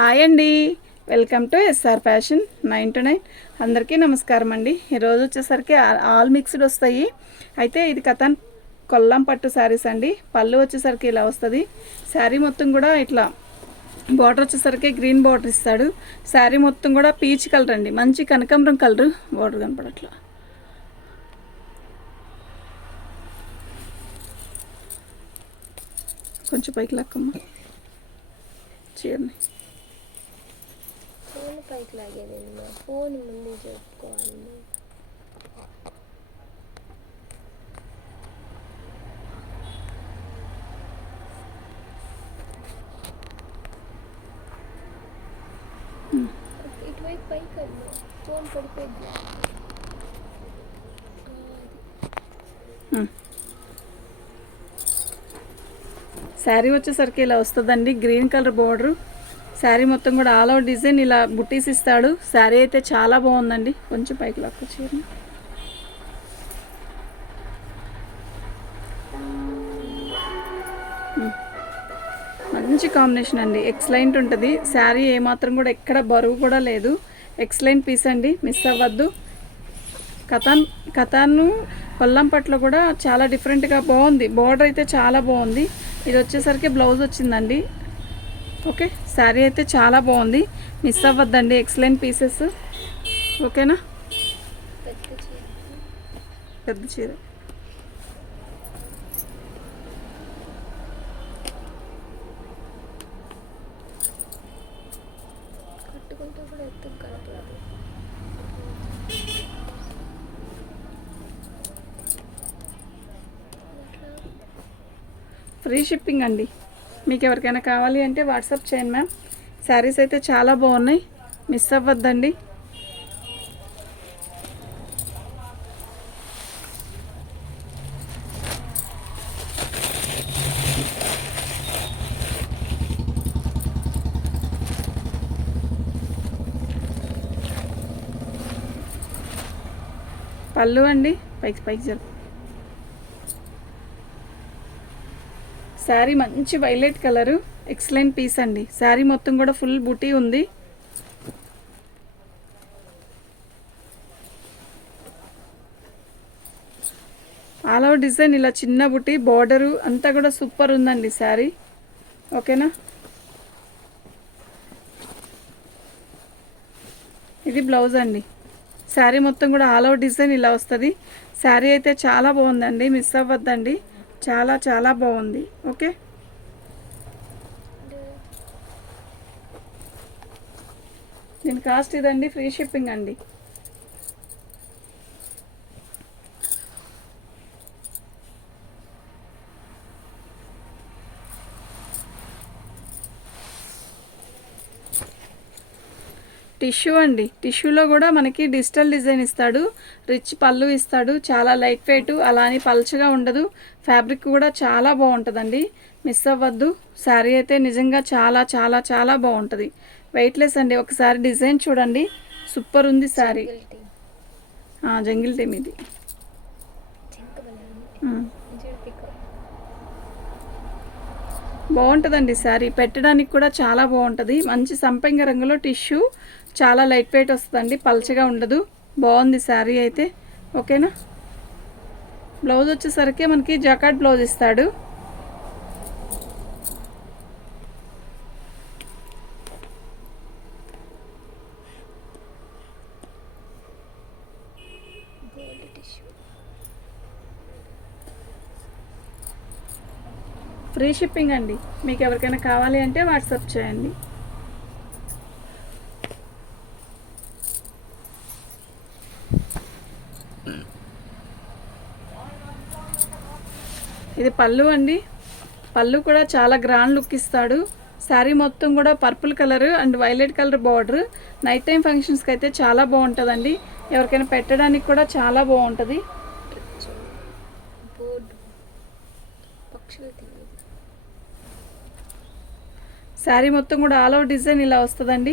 Hi అండి, welcome to SR fashion 9 to 9. అందరికీ నమస్కారం అండి. ఈరోజు వచ్చేసరికి ఆల్ మిక్స్డ్ వస్తాయి. అయితే ఇది కథన్ కొల్లం పట్టు శారీస్ అండి. పళ్ళు వచ్చేసరికి ఇలా వస్తుంది. శారీ మొత్తం కూడా ఇట్లా బార్డర్ వచ్చేసరికి గ్రీన్ బార్డర్ ఇస్తాడు. శారీ మొత్తం కూడా పీచ్ కలర్ అండి, మంచి కనకాంబరం కలర్ బార్డర్ కనపడట్లా. కొంచెం పైకి లక్కమ్మ చీరని ఫోన్ పైకి లాగేదండి, ఫోన్ ముందు చెప్పుకోవాలి. ఇటువైపు పైకి అమ్మా, ఫోన్ పడిపోయింది. శారీ వచ్చేసరికి ఇలా వస్తుందండి, గ్రీన్ కలర్ బార్డర్. శారీ మొత్తం కూడా ఆల్ అవుట్ డిజైన్ ఇలా బుట్టీస్ ఇస్తాడు. శారీ అయితే చాలా బాగుందండి. కొంచెం పైకి లాక్కొచ్చేయండి. మంచి కాంబినేషన్ అండి, ఎక్సలెంట్ ఉంటుంది. శారీ ఏమాత్రం కూడా ఎక్కడ బరువు కూడా లేదు. ఎక్సలెంట్ పీస్ అండి, మిస్ అవ్వద్దు. కథాను కొల్లం పట్లో కూడా చాలా డిఫరెంట్గా బాగుంది. బార్డర్ అయితే చాలా బాగుంది. ఇది వచ్చేసరికి బ్లౌజ్ వచ్చిందండి. ఓకే, శారీ అయితే చాలా బాగుంది, మిస్ అవ్వద్దండి. Excellent pieces. ఓకేనా, పెద్ద చీర. కట్టుకుంటే కూడా ఎత్తుకు కనపడదు. ఫ్రీ షిప్పింగ్ అండి. మీకు ఎవరికైనా కావాలి అంటే వాట్సాప్ చేయండి మ్యామ్. శారీస్ అయితే చాలా బాగున్నాయి, మిస్ అవ్వద్దండి. పళ్ళు అండి, పైకి పైకి జరుపు. శారీ మంచి వైలెట్ కలరు, ఎక్సలెంట్ పీస్ అండి. శారీ మొత్తం కూడా ఫుల్ బుటీ ఉంది. ఆల్ ఓవర్ డిజైన్ ఇలా చిన్న బుటీ, బార్డరు అంతా కూడా సూపర్ ఉందండి శారీ. ఓకేనా, ఇది బ్లౌజ్ అండి. శారీ మొత్తం కూడా ఆల్ ఓవర్ డిజైన్ ఇలా వస్తుంది. శారీ అయితే చాలా బాగుందండి, మిస్ అవ్వద్దండి. చాలా చాలా బాగుంది. ఓకే, దీని కాస్ట్ ఇదండి, ఫ్రీ షిప్పింగ్ అండి. టిష్యూ అండి, టిష్యూలో కూడా మనకి డిజిటల్ డిజైన్ ఇస్తాడు. రిచ్ పళ్ళు ఇస్తాడు, చాలా లైట్ వెయిట్, అలా అని పల్చగా ఉండదు. ఫ్యాబ్రిక్ కూడా చాలా బాగుంటుందండి, మిస్ అవ్వద్దు. శారీ అయితే నిజంగా చాలా చాలా చాలా బాగుంటుంది, వెయిట్లెస్ అండి. ఒకసారి డిజైన్ చూడండి, సూపర్ ఉంది శారీ. జంగిల్ టీమ్ ఇది. బాగుంటుందండి శారీ, పెట్టడానికి కూడా చాలా బాగుంటుంది. మంచి సంపంగ రంగులో టిష్యూ, చాలా లైట్ వెయిట్ వస్తుందండి, పల్చగా ఉండదు. బాగుంది శారీ అయితే. ఓకేనా, బ్లౌజ్ వచ్చేసరికి మనకి జాకాట్ బ్లౌజ్ ఇస్తాడు. ఫ్రీ షిప్పింగ్ అండి. మీకు ఎవరికైనా కావాలి అంటే వాట్సాప్ చేయండి. ఇది పళ్ళు అండి. పళ్ళు కూడా చాలా గ్రాండ్ లుక్ ఇస్తాడు. శారీ మొత్తం కూడా purple colour and violet colour border. Night time ఫంక్షన్స్కి అయితే చాలా బాగుంటుందండి. ఎవరికైనా పెట్టడానికి కూడా చాలా బాగుంటుంది. శారీ మొత్తం కూడా ఆల్ ఓవర్ డిజైన్ ఇలా వస్తుందండి.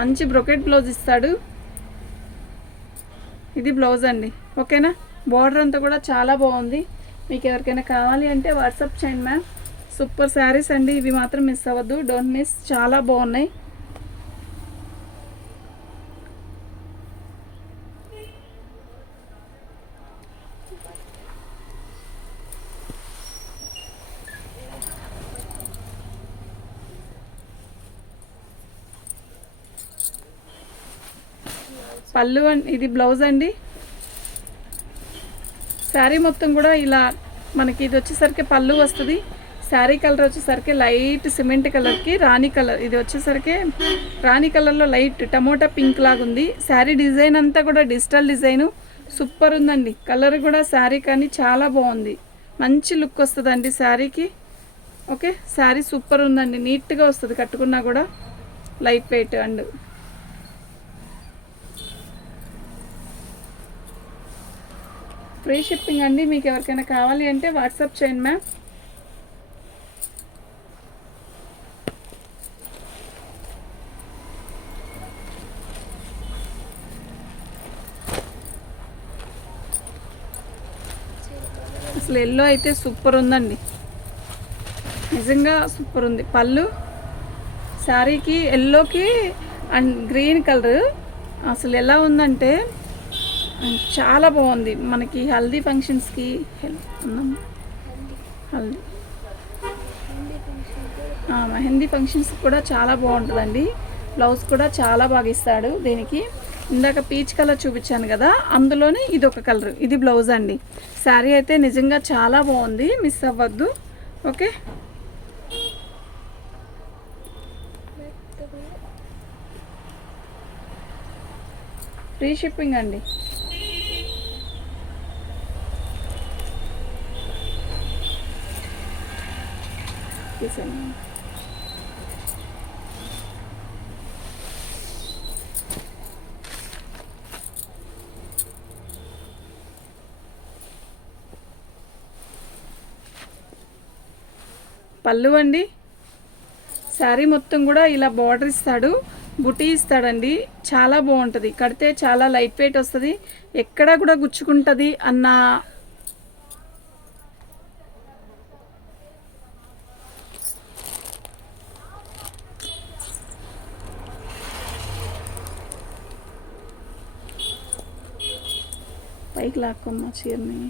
మంచి బ్రొకెట్ బ్లౌజ్ ఇస్తాడు. ఇది బ్లౌజ్ అండి. ఓకేనా, బార్డర్ అంతా కూడా చాలా బాగుంది. మీకు ఎవరికైనా కావాలి అంటే వాట్సాప్ చేయండి మ్యామ్. సూపర్ శారీస్ అండి, ఇవి మాత్రం మిస్ అవ్వద్దు, డోంట్ మిస్, చాలా బాగున్నాయి. పళ్ళు ఇది బ్లౌజ్ అండి. శారీ మొత్తం కూడా ఇలా మనకి ఇది వచ్చేసరికి పళ్ళు వస్తుంది. శారీ కలర్ వచ్చేసరికి లైట్ సిమెంట్ కలర్కి రాణి కలర్, ఇది వచ్చేసరికి రాణి కలర్లో లైట్ టమోటా పింక్ లాగా ఉంది. శారీ డిజైన్ అంతా కూడా డిజిటల్ డిజైను, సూపర్ ఉందండి. కలర్ కూడా శారీ కానీ చాలా బాగుంది, మంచి లుక్ వస్తుందండి శారీకి. ఓకే, శారీ సూపర్ ఉందండి, నీట్గా వస్తుంది కట్టుకున్నా కూడా, light weight. And free shipping అండి. మీకు ఎవరికైనా కావాలి అంటే వాట్సాప్ చేయండి మ్యామ్. అసలు ఎల్లో అయితే సూపర్ ఉందండి, నిజంగా సూపర్ ఉంది. పళ్ళు శారీకి ఎల్లోకి అండ్ గ్రీన్ కలర్ అసలు ఎలా ఉందంటే చాలా బాగుంది. మనకి హల్దీ ఫంక్షన్స్కి మెహందీ ఫంక్షన్స్కి కూడా చాలా బాగుంటుందండి. బ్లౌజ్ కూడా చాలా బాగా ఇస్తాడు దీనికి. ఇందాక పీచ్ కలర్ చూపించాను కదా, అందులోనే ఇది ఒక కలర్, ఇది బ్లౌజ్ అండి. శారీ అయితే నిజంగా చాలా బాగుంది, మిస్ అవ్వద్దు. ఓకే, ఫ్రీ షిప్పింగ్ అండి. పళ్ళు అండి, శారీ మొత్తం కూడా ఇలా బార్డర్ ఇస్తాడు, బుటీ ఇస్తాడండి, చాలా బాగుంటుంది. కడితే చాలా లైట్ వెయిట్ వస్తుంది, ఎక్కడా కూడా గుచ్చుకుంటుంది అన్న పైకి లాక్కమ్మా చీరని.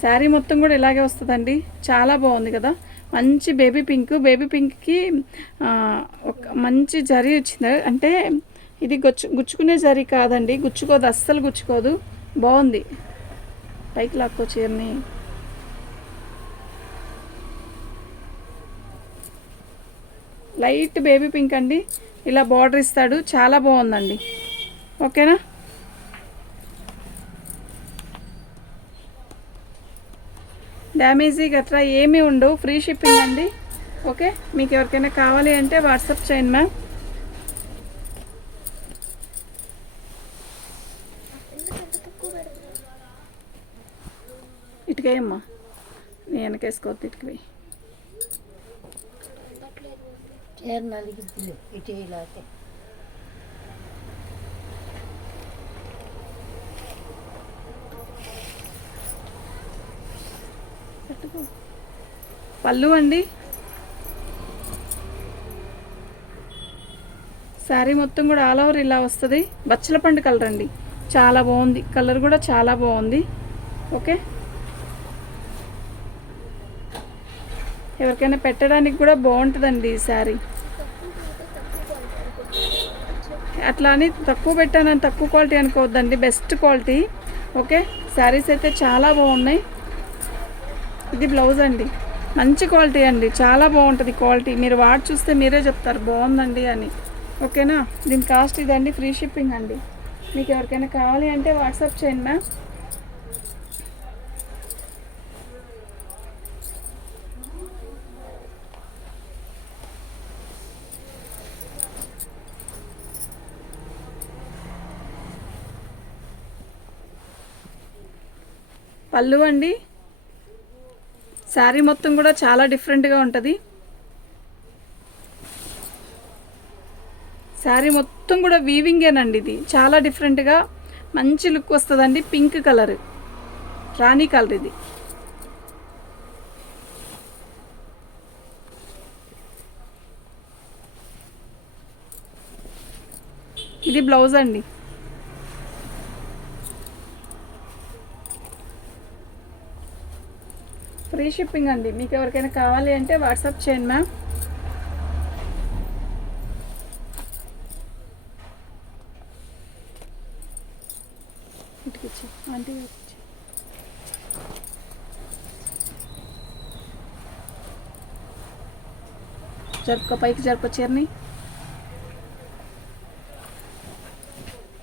శారీ మొత్తం కూడా ఇలాగే వస్తుందండి, చాలా బాగుంది కదా. మంచి బేబీ పింక్, బేబీ పింక్కి ఒక మంచి జరీ వచ్చింది. అంటే ఇది గుచ్చుకునే జరీ కాదండి, గుచ్చుకోదు, అస్సలు గుచ్చుకోదు, బాగుంది. పైకి లాక్కో చీరని. లైట్ బేబీ పింక్ అండి, ఇలా బార్డర్ ఇస్తాడు, చాలా బాగుందండి. ఓకేనా, డ్యామేజీ గట్రా ఏమీ ఉండవు, ఫ్రీ షిప్పింగ్ అండి. ఓకే, మీకు ఎవరికైనా కావాలి అంటే వాట్సాప్ చేయండి మ్యామ్. ఇటుకేయమ్మా, నీ వెనకేసుకోవద్దు, ఇటుకుపోయి. పళ్ళు అండి, శారీ మొత్తం కూడా ఆల్ ఓవర్ ఇలా వస్తుంది. బచ్చల పండు కలర్ అండి, చాలా బాగుంది, కలర్ కూడా చాలా బాగుంది. ఓకే, ఎవరికైనా పెట్టడానికి కూడా బాగుంటుందండి ఈ శారీ. అట్లా అని తక్కువ పెట్టానని తక్కువ క్వాలిటీ అనుకోవద్దండి, బెస్ట్ క్వాలిటీ. ఓకే, శారీస్ అయితే చాలా బాగున్నాయి. ఇది బ్లౌజ్ అండి, మంచి క్వాలిటీ అండి, చాలా బాగుంటుంది క్వాలిటీ. మీరు వాడి చూస్తే మీరే చెప్తారు బాగుందండి అని. ఓకేనా, దీని కాస్ట్ ఇదండి, ఫ్రీ షిప్పింగ్ అండి. మీకు ఎవరికైనా కావాలి అంటే వాట్సాప్ చేయండి మ్యామ్. పళ్ళు అండి, శారీ మొత్తం కూడా చాలా డిఫరెంట్గా ఉంటుంది. శారీ మొత్తం కూడా వీవింగేనండి, ఇది చాలా డిఫరెంట్గా మంచి లుక్ వస్తుందండి. పింక్ కలర్, రాణి కలర్ ఇది. ఇది బ్లౌజ్ అండి. ఫ్రీ షిప్పింగ్ అండి. మీకు ఎవరికైనా కావాలి అంటే వాట్సాప్ చేయండి మ్యామ్. ఆంటీ జరుపుకో, పైకి జరుపు చీరని.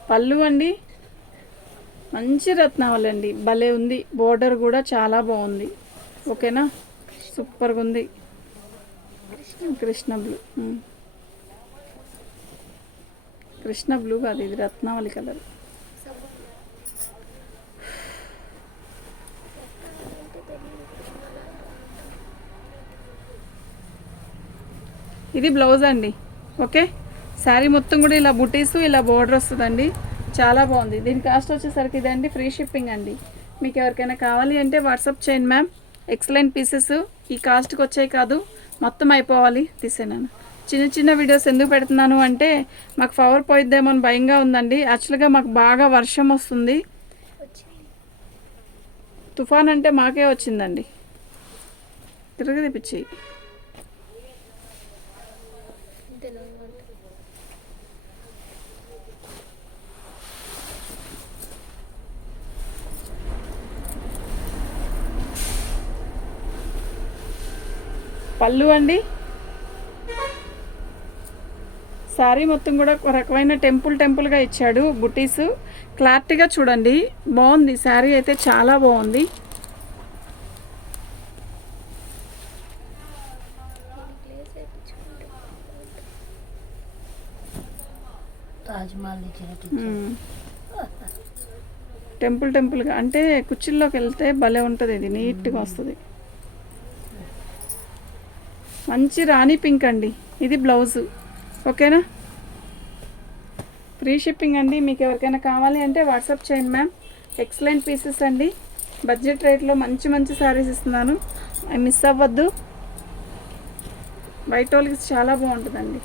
పళ్ళు అండి మంచి రత్నావళి, భలే ఉంది. బోర్డర్ కూడా చాలా బాగుంది. ఓకేనా, సూపర్గా ఉంది. కృష్ణ బ్లూ, కృష్ణ బ్లూ కాదు ఇది, రత్నావళి కలర్. ఇది బ్లౌజ్ అండి. ఓకే, శారీ మొత్తం కూడా ఇలా బుటీస్, ఇలా బోర్డర్ వస్తుందండి. చాలా బాగుంది. దీని కాస్ట్ వచ్చేసరికి ఇదండి, ఫ్రీ షిప్పింగ్ అండి. మీకు ఎవరికైనా కావాలి అంటే వాట్సాప్ చేయండి మ్యామ్. Excellent pieces. ఈ కాస్ట్కి వచ్చాయి కాదు, మొత్తం అయిపోవాలి. తీసేనాను. చిన్న చిన్న వీడియోస్ ఎందుకు పెడుతున్నాను అంటే మాకు పవర్ పోయిద్దేమో అని భయంగా ఉందండి. యాక్చువల్గా మాకు బాగా వర్షం వస్తుంది. తుఫాన్ అంటే మాకే వచ్చిందండి. తిరగ తెప్పించి పళ్ళు అండి. శారీ మొత్తం కూడా ఒక రకమైన టెంపుల్గా ఇచ్చాడు. బుటీస్ క్లారిటీగా చూడండి, బాగుంది. శారీ అయితే చాలా బాగుంది. టెంపుల్గా అంటే కుర్చీల్లోకి వెళ్తే భలే ఉంటుంది. ఇది నీట్గా వస్తుంది. మంచి రాణి పింక్ అండి. ఇది బ్లౌజు. ఓకేనా, ఫ్రీ షిప్పింగ్ అండి. మీకు ఎవరికైనా కావాలి అంటే వాట్సాప్ చేయండి మ్యామ్. ఎక్సలెంట్ పీసెస్ అండి. బడ్జెట్ రేట్లో మంచి మంచి శారీస్ ఇస్తున్నాను, మిస్ అవ్వద్దు. బయట వాళ్ళకి చాలా బాగుంటుందండి.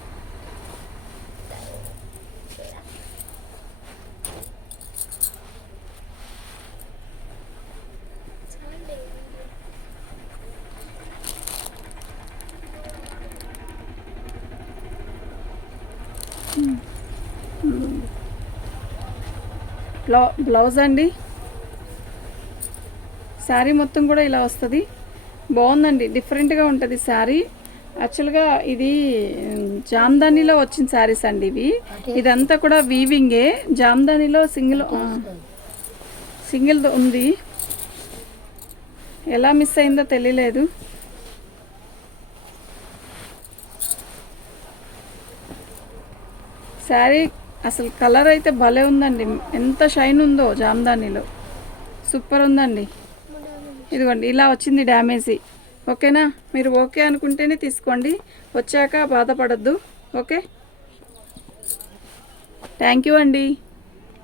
బ్లౌజ్ అండి. శారీ మొత్తం కూడా ఇలా వస్తుంది. బాగుందండి, డిఫరెంట్గా ఉంటుంది శారీ. యాక్చువల్గా ఇది జామ్దానీలో వచ్చిన శారీస్ అండి ఇవి. ఇదంతా కూడా వీవింగే. జామ్దానీలో సింగిల్ ఉంది. ఎలా మిస్ అయిందో తెలియలేదు. శారీ అసలు కలర్ అయితే భలే ఉందండి. ఎంత షైన్ ఉందో జామ్దానీలో, సూపర్ ఉందండి. ఇదిగోండి ఇలా వచ్చింది డ్యామేజీ. ఓకేనా, మీరు ఓకే అనుకుంటేనే తీసుకోండి, వచ్చాక బాధపడద్దు. ఓకే, థ్యాంక్ యూ అండి.